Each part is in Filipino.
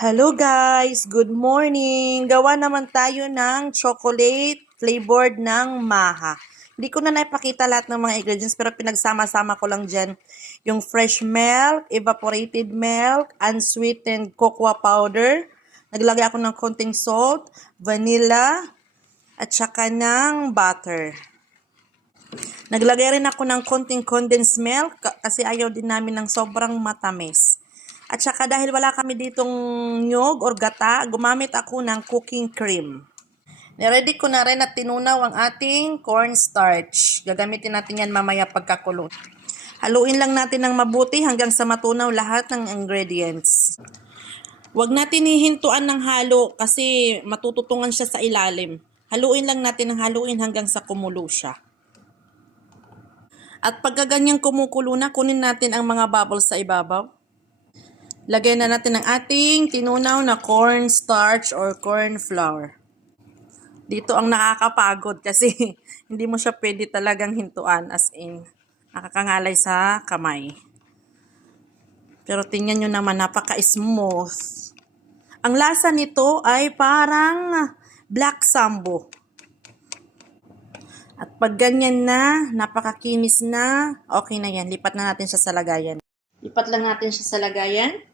Hello guys! Good morning! Gawa naman tayo ng chocolate flavored ng maha. Hindi ko na naipakita lahat ng mga ingredients pero pinagsama-sama ko lang dyan yung fresh milk, evaporated milk, unsweetened cocoa powder. Naglagay ako ng konting salt, vanilla, at saka ng butter. Naglagay rin ako ng konting condensed milk kasi ayaw din namin ng sobrang matamis. At saka dahil wala kami ditong nyog or gata, gumamit ako ng cooking cream. Niready ko na rin at tinunaw ang ating cornstarch. Gagamitin natin yan mamaya pagkakulo. Haluin lang natin ng mabuti hanggang sa matunaw lahat ng ingredients. Huwag natin hihintuan ng halo kasi matututungan siya sa ilalim. Haluin lang natin ng haluin hanggang sa kumulo siya. At pagka ganyang kumukulo na, kunin natin ang mga bubbles sa ibabaw. Lagay na natin ang ating tinunaw na cornstarch or corn flour. Dito ang nakakapagod kasi hindi mo siya pwede talagang hintuan, as in nakakangalay sa kamay. Pero tingnan nyo naman, napaka-smooth. Ang lasa nito ay parang black sambo. At pag ganyan na, napakakinis na, okay na yan. Lipat na natin siya sa lagayan. Lipat lang natin siya sa lagayan.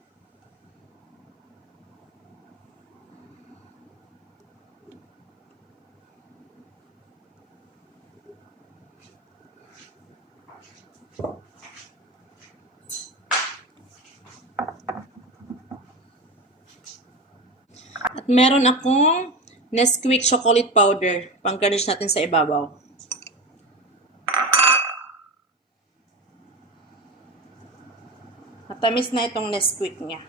At meron akong Nesquik chocolate powder. Pang-garnish natin sa ibabaw. Matamis na itong Nesquik niya.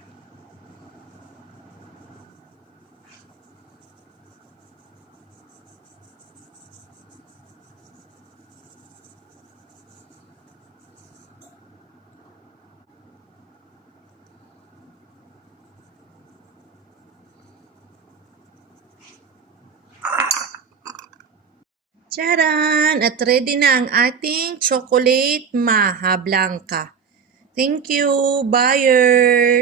Charan! At ready na ang ating chocolate maha blanca. Thank you, buyer!